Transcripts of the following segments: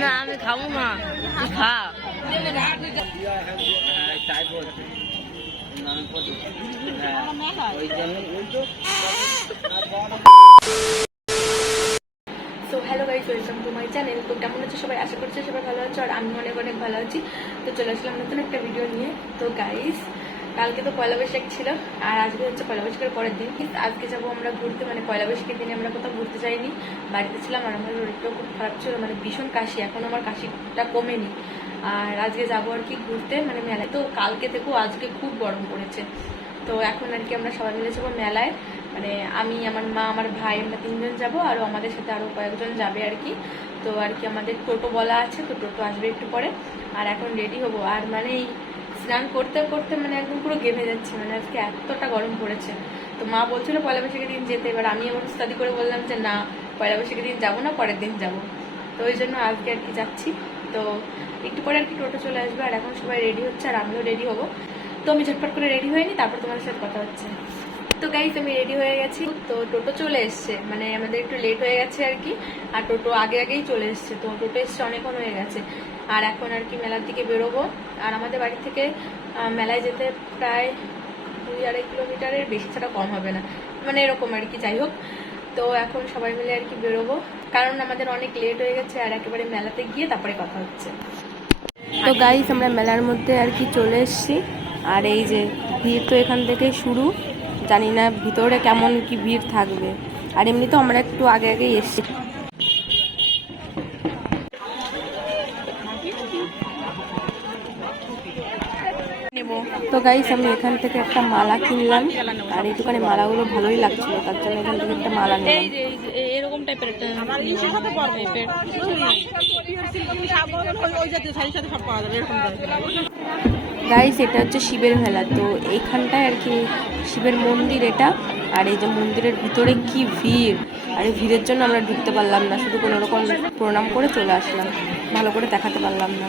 না আমি খাব না তুই খা so hello guys welcome to channel তো কেমন আছো সবাই? আশা করছি সবাই ভালো আছো আর আমি অনেক অনেক ভালো আছি। তো চলে আসলাম নতুন একটা ভিডিও নিয়ে। তো গাইজ কালকে তো পয়লা বৈশাখ ছিল, আর আজকে হচ্ছে পয়লা বৈশাখের পরের দিন। কিন্তু আজকে যাব আমরা ঘুরতে মানে পয়লা বৈশাখের দিনে আমরা কোথাও ঘুরতে যাইনি। বাড়িতে ছিলাম আর আমার শরীরটাও খুব খারাপ ছিল মানে ভীষণ কাশি, এখন আমার কাশিটা কমেনি। আর আজকে যাব আর কি ঘুরতে মানে মেলায়। তো কালকে থেকেও আজকে খুব গরম পড়েছে। তো এখন আর কি আমরা সবাই মিলে যাব মেলায়। মানে আমি, আমার মা, আমার ভাই, আমরা তিনজন যাব আর আমাদের সাথে আরও কয়েকজন যাবে আর কি। তো আর কি আমাদের টোটো বলা আছে, তো টোটো আসবে একটু পরে। আর এখন রেডি হব। আর মানে স্নান করতে করতে মানে একদম পুরো গেমে যাচ্ছে মানে আজকে এতটা গরম পড়েছে। তো মা বলছিল পয়লা বৈশাখের দিন যেতে, এবার আমি এমন স্টাডি করে বললাম যে, না, পয়লা বৈশাখের দিন যাব না, পরের দিন যাব। তো ওই জন্য আজকে আর কি যাচ্ছি। তো একটু পরে আর কি টোটো চলে আসবে, আর এখন সবাই রেডি হচ্ছে, আর আমিও রেডি হব। তো আমি ঝটপট করে রেডি হয়ে নিই, তারপর তোমাদের সাথে কথা হচ্ছে। তো গাইস আমি রেডি হয়ে গেছি। তো টোটো চলে এসছে মানে আমাদের একটু লেট হয়ে গেছে আর কি, আর টোটো আগে আগেই চলে এসছে, তো টোটো এসছে অনেকক্ষণ হয়ে গেছে। আর এখন আর কি মেলার দিকে বেরোবো। আর আমাদের বাড়ি থেকে মেলায় যেতে প্রায় দুই আড়াই কিলোমিটারের বেশি ছাড়া কম হবে না। মানে এরকম আর কি, যাই হোক। তো এখন সবাই মিলে আর কি বেরোবো। কারণ আমাদের অনেক লেট হয়ে গেছে আর একেবারে মেলাতে গিয়ে তারপরে কথা হচ্ছে। তো গাইস আমরা মেলার মধ্যে আর কি চলে এসেছি। আর এই যে ভিড় তো এখান থেকে শুরু। জানি না ভিতরে কেমন কি ভিড় থাকবে। আর এমনি তো আমরা একটু আগে আগেই এসেছি তো গাইস আমি এখান থেকে একটা মালা কিনলাম। আর এই দোকানে মালাগুলো ভালোই লাগছিল তার জন্য এখান থেকে একটা মালা নিলাম। এরকম টাইপের গাইস এটা হচ্ছে শিবের মেলা তো এইখানটায় আর কি শিবের মন্দির এটা। আর এই যে মন্দিরের ভিতরে কি ভিড় আর এই ভিড়ের জন্য আমরা ঢুকতে পারলাম না শুধু কোনো রকম প্রণাম করে চলে আসলাম। ভালো করে দেখাতে পারলাম না।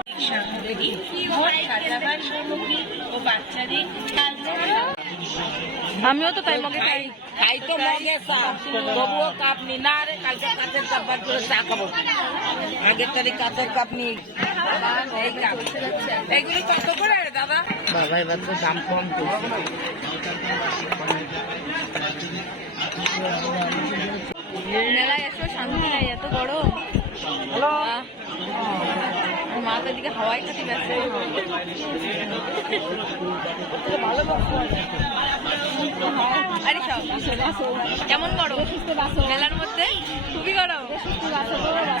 সামগ্রী মোট সাজাবার সামগ্রী ও বাচ্চাদের আমিও তো তাই মগে তাই খাই তো মগে চা তবুও কাপ নি। না রে কালকে কাঁচের কাপ বার করে চা খাব। আগের তারিখ কাঁচের কাপ নি। এই কাপ। এগুলি কত করে রে দাদা? বাবা এবার তো দাম কম তো। মেলায় এসো শান্তি নাই এত গরম। আহ, আমার মা তো এদিকে হাওয়াই খাতে ব্যস্ত। আরে সব কেমন গরম? মেলার মধ্যে? খুবই গরম।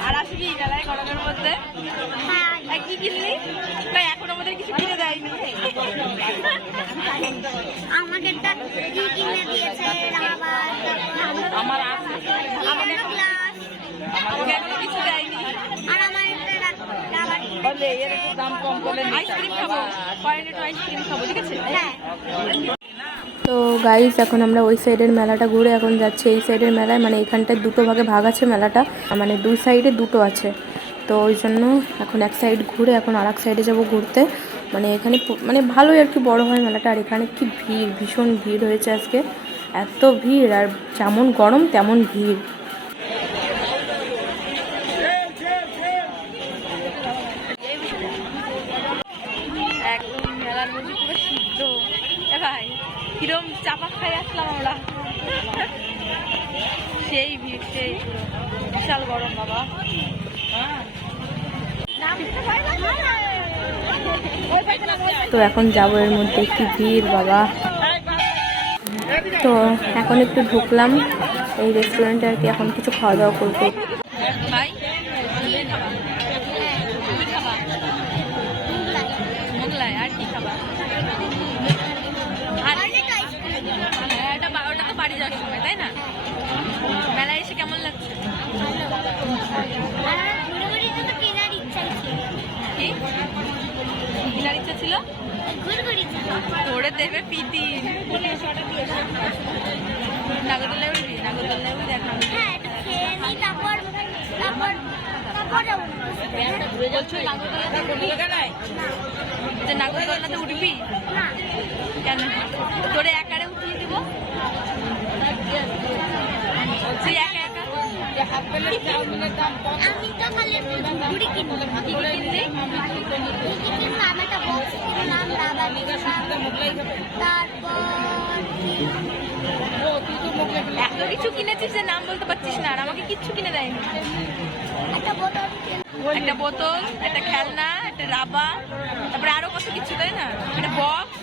আর আসবি মেলায় গরমের মধ্যে? আর কি কিনলি? তাই এখন আমাদের কিছু কিনে দেয়নি। আমাকে কিনে দিয়েছে আমার আমাকে গ্লাস কিছু দেয়নি। আর আমার বলে এর একটু দাম কম করলে আইসক্রিম খাব? পরে আইসক্রিম খাব ঠিক আছে? হ্যাঁ। তো গাইস এখন আমরা ওই সাইডের মেলাটা ঘুরে এখন যাচ্ছি। এই সাইডের মেলায় মানে এখানটায় দুটো ভাগে ভাগ আছে মেলাটা। মানে দুই সাইডে দুটো আছে। তো ওই জন্য এখন এক সাইড ঘুরে এখন আর এক সাইডে যাব ঘুরতে। মানে এখানে মানে ভালোই আর কি বড় হয় মেলাটা। আর এখানে কি ভিড় ভীষণ ভিড় হয়েছে আজকে। এত ভিড় আর যেমন গরম তেমন ভিড় একদম মেলার মধ্যে পুরো সিদ্ধ এ ভাই কিরম চাপা খাই আসলাম আমরা সেই ভিড়, সেই বিশাল গরম, বাবা। তো এখন যাব এর মধ্যে কি ভিড়, বাবা। তো এখন একটু ঢুকলাম এই রেস্টুরেন্টে আর কি, এখন কিছু খাওয়া দাওয়া করব ইচ্ছা ছিল? তোরে দেবে পিটি নাগরদোলা উঠবি নাগরদোলা উঠবি দেখ নাগরদোলাতে উঠবি? কেন? তোরে একারে উঠিয়ে দিব? তুই একা এত কিছু কিনেছিস যে নাম বলতে পারছিস না আর আমাকে কিচ্ছু কিনে দেয়নি একটা বোতল, একটা খেলনা, একটা রাবার, তারপরে আরও কত কিছু, তাই না? একটা বক্স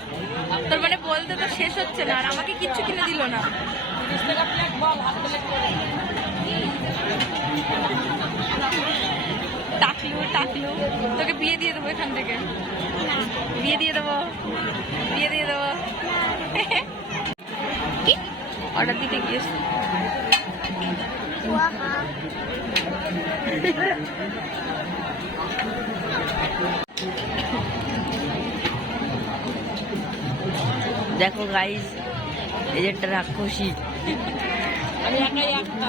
তোর মানে বলতে তো শেষ হচ্ছে না, আর আমাকে কিচ্ছু কিনে দিল না। টাকলু টাকলু। তোকে বিয়ে দিয়ে দেবো এখান থেকে। বিয়ে দিয়ে দেবো। বিয়ে দিয়ে দেবো। অর্ডার দিতে গিয়েছি। ওয়াহা দেখো গাইস এই যে একটা রাক্ষসী। আমি একাই একটা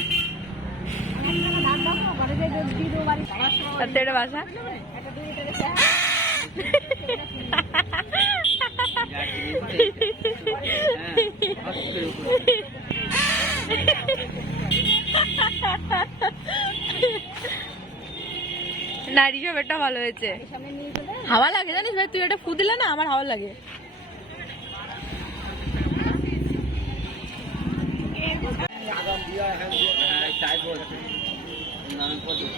এটা বাসা? না ঋষভ এটা ভালো হয়েছে। হাওয়া লাগে জানিস ভাই? তুই এটা ফু দিলে না আমার হাওয়া লাগে। খেলাধুলা কমপ্লিট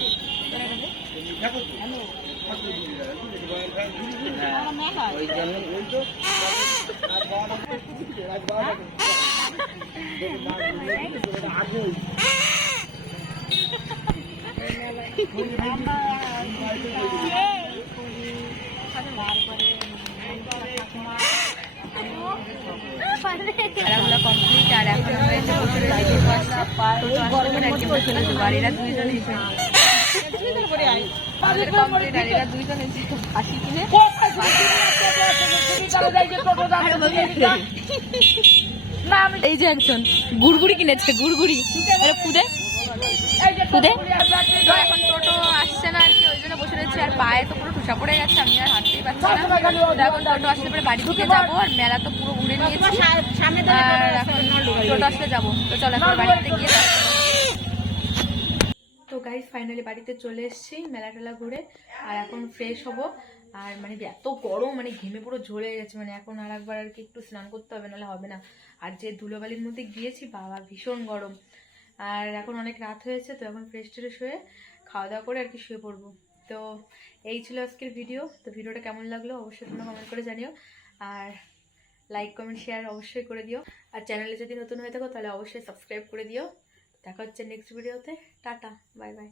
আর এখন আমরা এসে বসে রয়েছি টোটো আসছে টোটো আসলে পরে একদিন বসে রয়েছে আর এরা দুইজন এসে আমাদের কমপ্লিট আর এরা দুইজন এসে ফাঁসি কিনে। এই যে একজন গুড়গুড়ি কিনেছে গুড়গুড়ি এটা ফুদে? ফুদে? এখন টোটো আসছে না আর কি ওই জন্য বসে রয়েছে আর পায়ে তো পুরো ঠুসা পড়ে গেছে আমি আর হাঁটতেই পারছি না। এখন টোটো আসলে পরে বাড়ি থেকে যাব আর মেলা তো পুরো ঘুরে নিয়েছি। আর এখন টোটো আসলে যাব। তো চলো এখন বাড়িতে গিয়ে তো গাইজ ফাইনালি বাড়িতে চলে এসেছি মেলা টেলা ঘুরে। আর এখন ফ্রেশ হব। আর মানে এত গরম মানে ঘেমে পুরো ঝরে গেছে। মানে এখন আর একবার আর কি একটু স্নান করতে হবে নাহলে হবে না। আর যে ধুলোবালির মধ্যে গিয়েছি বাবা ভীষণ গরম। আর এখন অনেক রাত হয়েছে তো এখন ফ্রেশ ট্রেশ হয়ে খাওয়া দাওয়া করে আর কি শুয়ে পড়ব। তো এই ছিল আজকের ভিডিও তো ভিডিওটা কেমন লাগল অবশ্যই তোমরা কমেন্ট করে জানিও। আর লাইক কমেন্ট শেয়ার অবশ্যই করে দিও। আর চ্যানেলে যদি নতুন হয়ে থাকো তাহলে অবশ্যই সাবস্ক্রাইব করে দিও। দেখা হচ্ছে নেক্সট ভিডিওতে টাটা বাই বাই